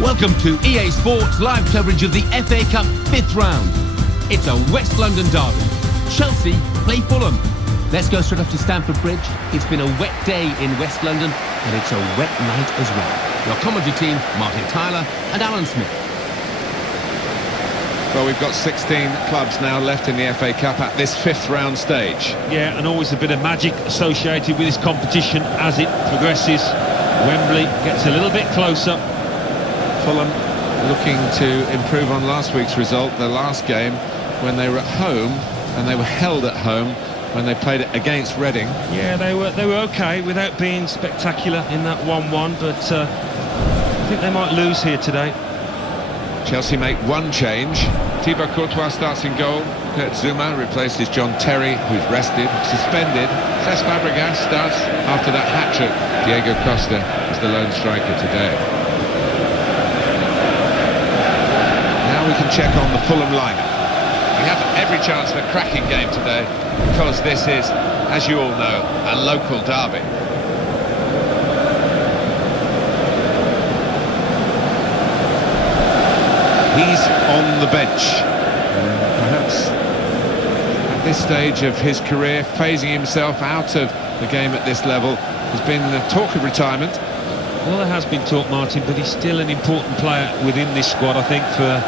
Welcome to EA Sports live coverage of the FA Cup 5th round. It's a West London derby. Chelsea play Fulham. Let's go straight off to Stamford Bridge. It's been a wet day in West London, and it's a wet night as well. Your commentary team, Martin Tyler and Alan Smith. Well, we've got 16 clubs now left in the FA Cup at this 5th round stage. Yeah, and always a bit of magic associated with this competition as it progresses. Wembley gets a little bit closer. Fulham looking to improve on last week's result, the last game, when they were at home, and they were held at home when they played it against Reading. Yeah, they were okay without being spectacular in that 1-1, but I think they might lose here today. Chelsea make one change. Thibaut Courtois starts in goal. Kurt Zouma replaces John Terry, who's rested, suspended. Cesc Fabregas starts after that hat-trick. Diego Costa is the lone striker today. Now we can check on the Fulham lineup. We have every chance for a cracking game today, because this is, as you all know, a local derby. He's on the bench. Perhaps at this stage of his career, phasing himself out of the game at this level. There's been the talk of retirement. Well, there has been talk, Martin, but he's still an important player within this squad, I think, for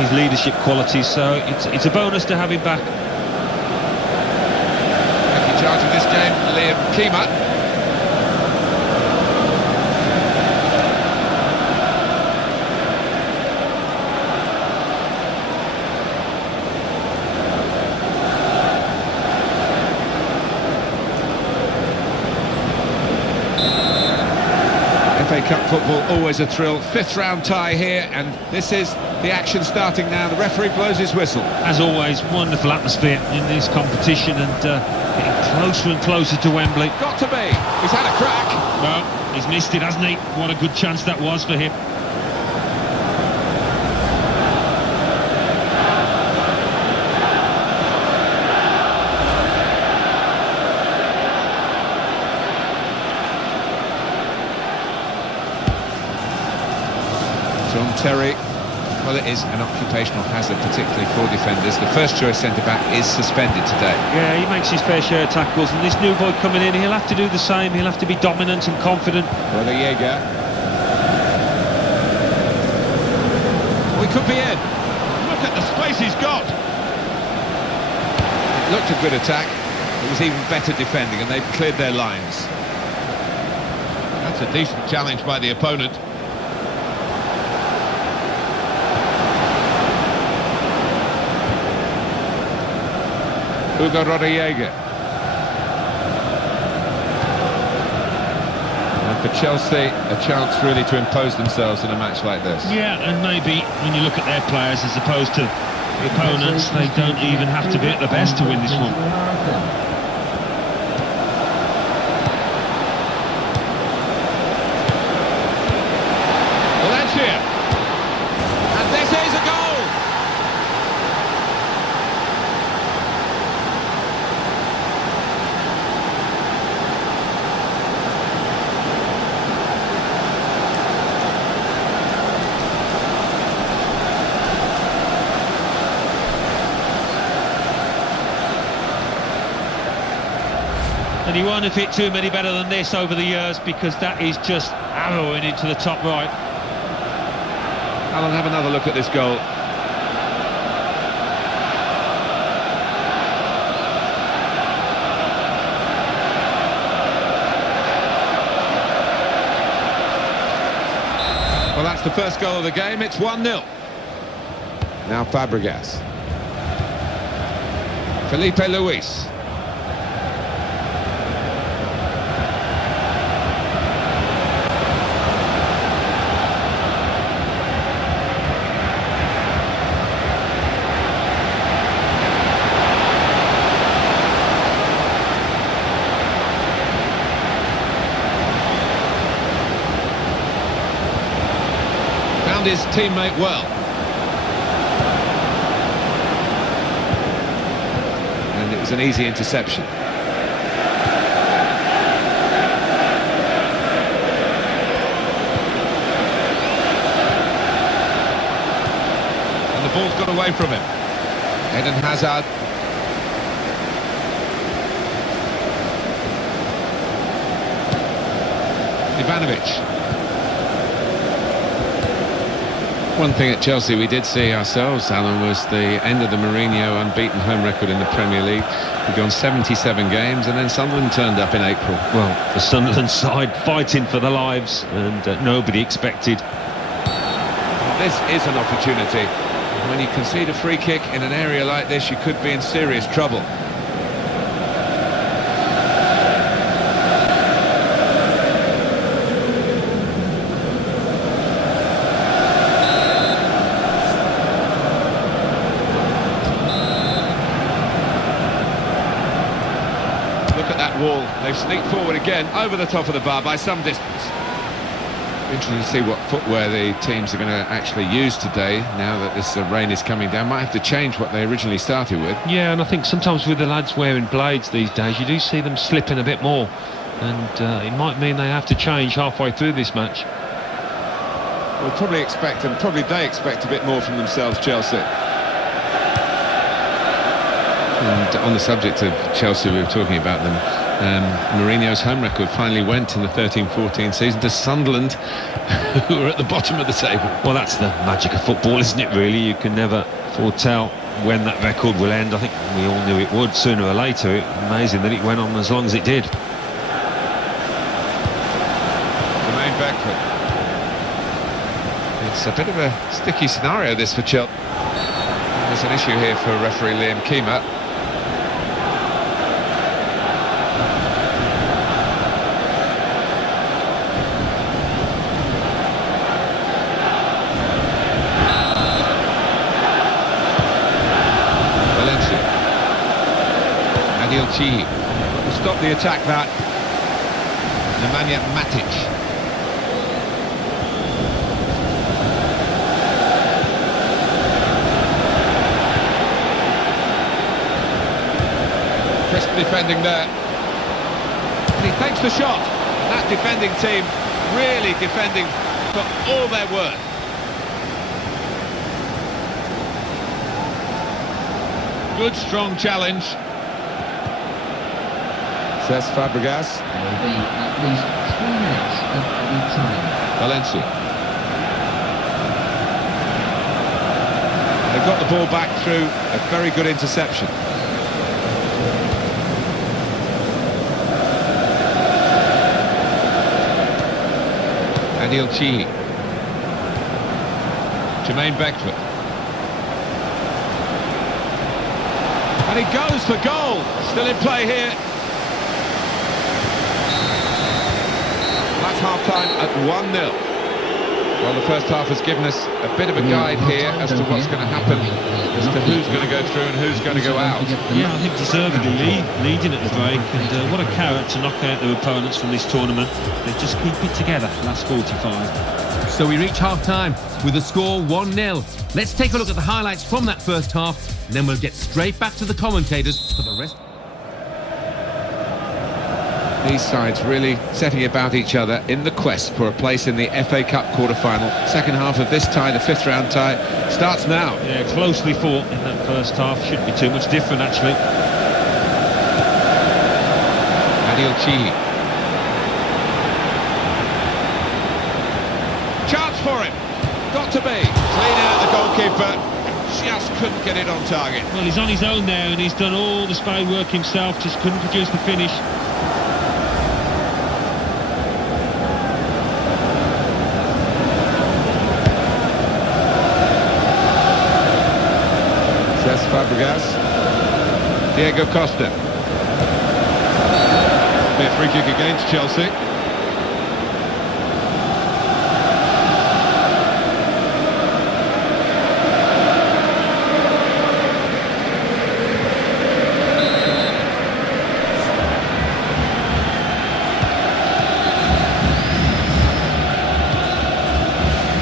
his leadership qualities, so it's a bonus to have him back. In charge of this game, Liam Keema. FA Cup football, always a thrill. 5th round tie here, and this is the action starting now. The referee blows his whistle. As always, wonderful atmosphere in this competition, and getting closer and closer to Wembley. Got to be. He's had a crack. Well, he's missed it, hasn't he? What a good chance that was for him. John Terry, well, it is an occupational hazard, particularly for defenders. The first choice centre-back is suspended today. Yeah, he makes his fair share of tackles, and this new boy coming in, he'll have to do the same. He'll have to be dominant and confident. Rodallega. We could be in. Look at the space he's got. It looked a good attack. It was even better defending, and they've cleared their lines. That's a decent challenge by the opponent. Hugo Rodallega. And for Chelsea, a chance really to impose themselves in a match like this. Yeah, and maybe when you look at their players as opposed to the opponents, they don't even have to be at the best to win this one. Valencia. And this is a goal! And he won't have hit too many better than this over the years, because that is just arrowing into the top right. Alan, have another look at this goal. Well, that's the first goal of the game. It's 1-0. Now Fabregas. Felipe Luis. His teammate well. And it was an easy interception. the ball's got away from him. Eden Hazard. Ivanovic. One thing at Chelsea we did see ourselves, Alan, was the end of the Mourinho unbeaten home record in the Premier League. We've gone 77 games, and then Sunderland turned up in April. Well, the Sunderland side fighting for their lives, and nobody expected. This is an opportunity. When you concede a free kick in an area like this, you could be in serious trouble. Look at that wall. They've sneaked forward again, over the top of the bar by some distance. Interesting to see what footwear the teams are going to actually use today, now that this rain is coming down. Might have to change what they originally started with. Yeah, and I think sometimes with the lads wearing blades these days, you do see them slipping a bit more. And it might mean they have to change halfway through this match. We'll probably expect, and probably they expect a bit more from themselves, Chelsea. And on the subject of Chelsea, we were talking about them. Mourinho's home record finally went in the 13-14 season to Sunderland, who were at the bottom of the table. Well, that's the magic of football, isn't it, really? You can never foretell when that record will end. I think we all knew it would sooner or later. It's amazing that it went on as long as it did. Jermaine Beckford. It's a bit of a sticky scenario, this, for Chelsea. There's an issue here for referee Liam Keema. Will stop the attack, that. Nemanja Matic. Crisp defending there. And he takes the shot. That defending team really defending for all their worth. Good, strong challenge. Cesc Fabregas. There will be at least 3 minutes of added time. Valencia. They've got the ball back through a very good interception. Adil Chihi. Jermaine Beckford. And he goes for goal. Still in play here. That's half-time at 1-0. Well, the first half has given us a bit of a guide here as to what's going to happen, as to who's going to go through and who's going to go out. Yeah, I think deservedly leading at the break, and what a carrot to knock out their opponents from this tournament. They just keep it together, last 45. So we reach half-time with the score 1-0. Let's take a look at the highlights from that first half, and then we'll get straight back to the commentators for the rest. These sides really setting about each other in the quest for a place in the FA Cup quarter-final. Second half of this tie, the 5th round tie, starts now. Yeah, closely fought in that first half. Shouldn't be too much different, actually. Adil Chihi. Chance for him. Got to be. Clean out the goalkeeper. Just couldn't get it on target. Well, he's on his own there, and he's done all the spade work himself. Just couldn't produce the finish. Cesc Fabregas. Diego Costa. Be a free kick against Chelsea.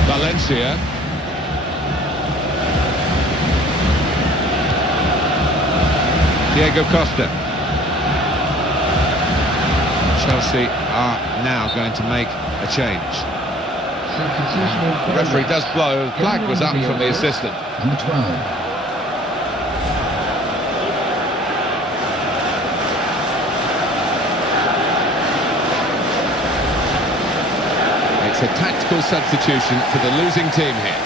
Valencia. Diego Costa. Chelsea are now going to make a change. Substitution of The referee does blow. Flag was up from the assistant. Number 12. It's a tactical substitution for the losing team here.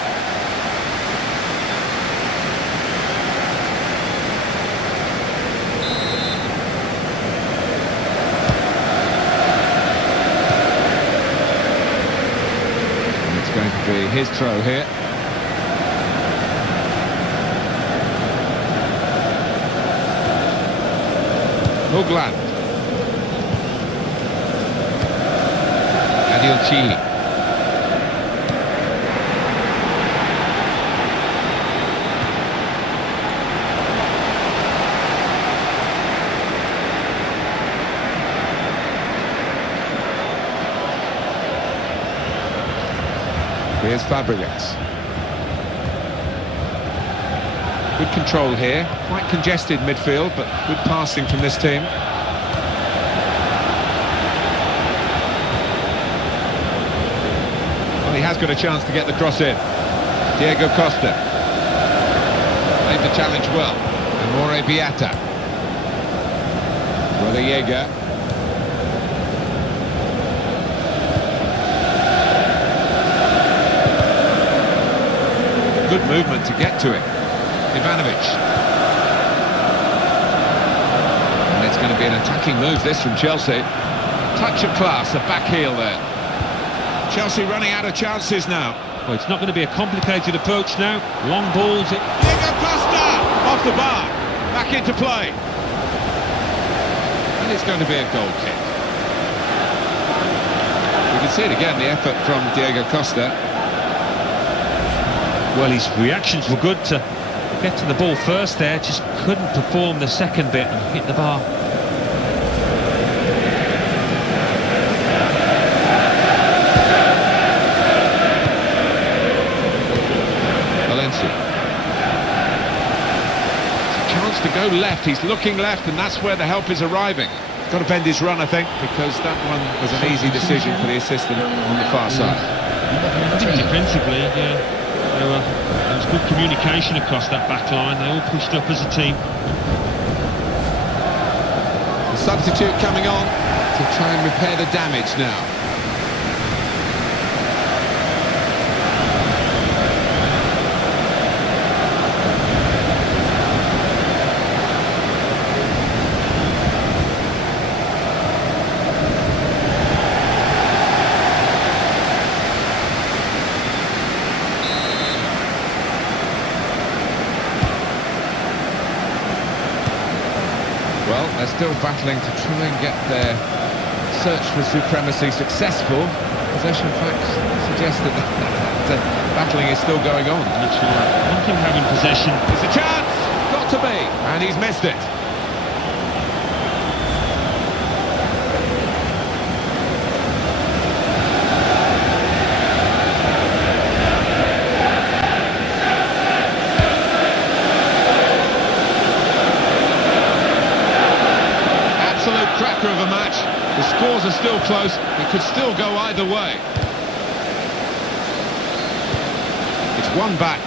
And it's going to be his throw here. Hoogland. Adil Chili. Here's Fabregas. Good control here, quite congested midfield, but good passing from this team. Well, he has got a chance to get the cross in. Diego Costa. Made the challenge well. Amore Beata. Rodallega. Good movement to get to it. Ivanovic. And it's going to be an attacking move, this, from Chelsea. Touch of class, a back heel there. Chelsea running out of chances now. Well, it's not going to be a complicated approach now. Long balls. Diego Costa! Off the bar. Back into play. And it's going to be a goal kick. You can see it again, the effort from Diego Costa. Well, his reactions were good to get to the ball first there, just couldn't perform the second bit and hit the bar. Valencia. It's a chance to go left, he's looking left, and that's where the help is arriving. Got to bend his run, I think, because that one was an easy decision for the assistant on the far side. I think defensively, yeah. There was good communication across that back line. They all pushed up as a team. The substitute coming on to try and repair the damage now. Well, they're still battling to try and get their search for supremacy successful. Possession facts suggest that the battling is still going on. That's right. One thing having possession. It's a chance! Got to be! And he's missed it. Cracker of a match. The scores are still close. It could still go either way. It's one back.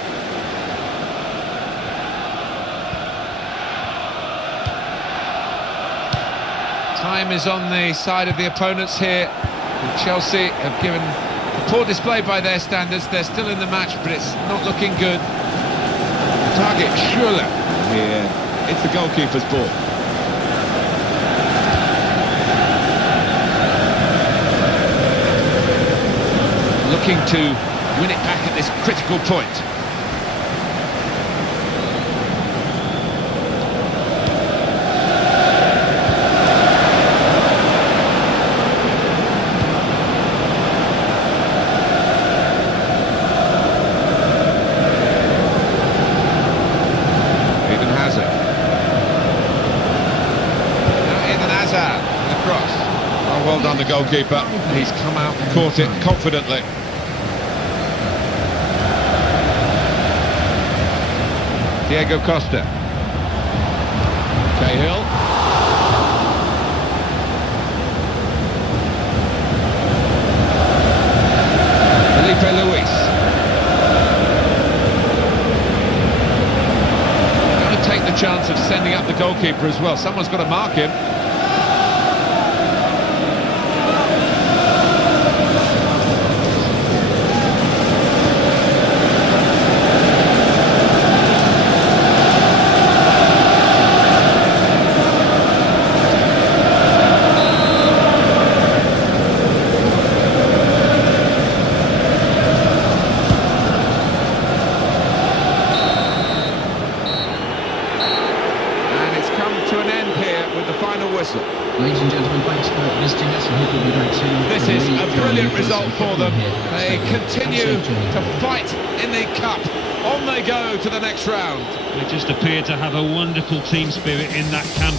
Time is on the side of the opponents here. And Chelsea have given a poor display by their standards. They're still in the match, but it's not looking good. The target, Schürrle. Yeah, it's the goalkeeper's ball. Looking to win it back at this critical point. Eden Hazard. Now Eden Hazard with a cross. Oh, well done, the goalkeeper. He's come out and caught it confidently. Diego Costa. Cahill. Felipe chance of sending up the goalkeeper as well. Someone's got to mark him. To an end here with the final whistle. Ladies and gentlemen, thanks for visiting us, and hope you'll be back soon. This is a brilliant result for them. They continue to fight in the cup. On they go to the next round. They just appear to have a wonderful team spirit in that camp.